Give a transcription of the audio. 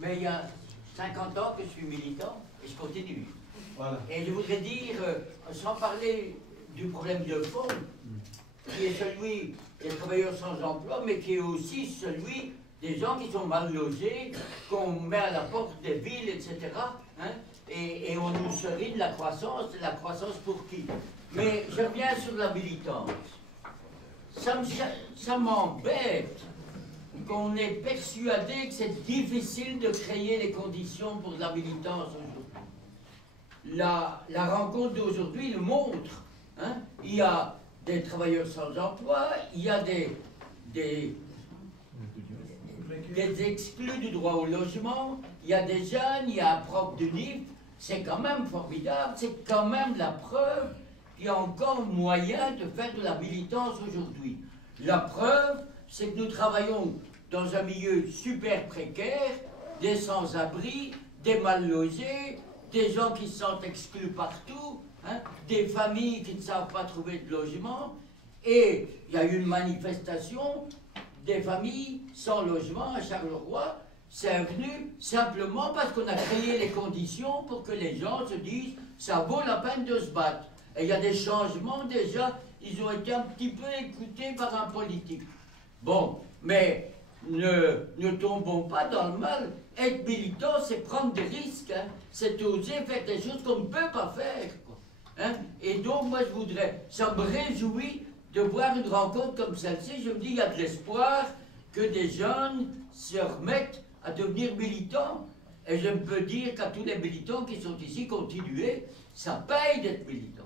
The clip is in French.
Mais il y a 50 ans que je suis militant et je continue. Voilà. Et je voudrais dire, sans parler du problème de fond, qui est celui des travailleurs sans emploi, mais qui est aussi celui des gens qui sont mal logés, qu'on met à la porte des villes, etc. Hein, et on nous serine la croissance pour qui? Mais je reviens sur la militance. Ça m'embête qu'on est persuadé que c'est difficile de créer les conditions pour la militance aujourd'hui. La rencontre d'aujourd'hui le montre. Hein? Il y a des travailleurs sans emploi, il y a des exclus du droit au logement, il y a des jeunes, il y a un prof de NIF. C'est quand même formidable, c'est quand même la preuve qu'il y a encore moyen de faire de la militance aujourd'hui. La preuve, c'est que nous travaillons dans un milieu super précaire, des sans-abri, des mal logés, des gens qui se sentent exclus partout, hein, des familles qui ne savent pas trouver de logement, et il y a eu une manifestation des familles sans logement à Charleroi. C'est venu simplement parce qu'on a créé les conditions pour que les gens se disent ça vaut la peine de se battre. Et il y a des changements déjà, ils ont été un petit peu écoutés par un politique. Bon, mais ne tombons pas dans le mal. Être militant, c'est prendre des risques, hein. C'est oser faire des choses qu'on ne peut pas faire, quoi. Hein. Et donc, moi, je voudrais, ça me réjouit de voir une rencontre comme celle-ci. Je me dis, il y a de l'espoir que des jeunes se remettent à devenir militants. Et je peux dire qu'à tous les militants qui sont ici, continuez, ça paye d'être militant.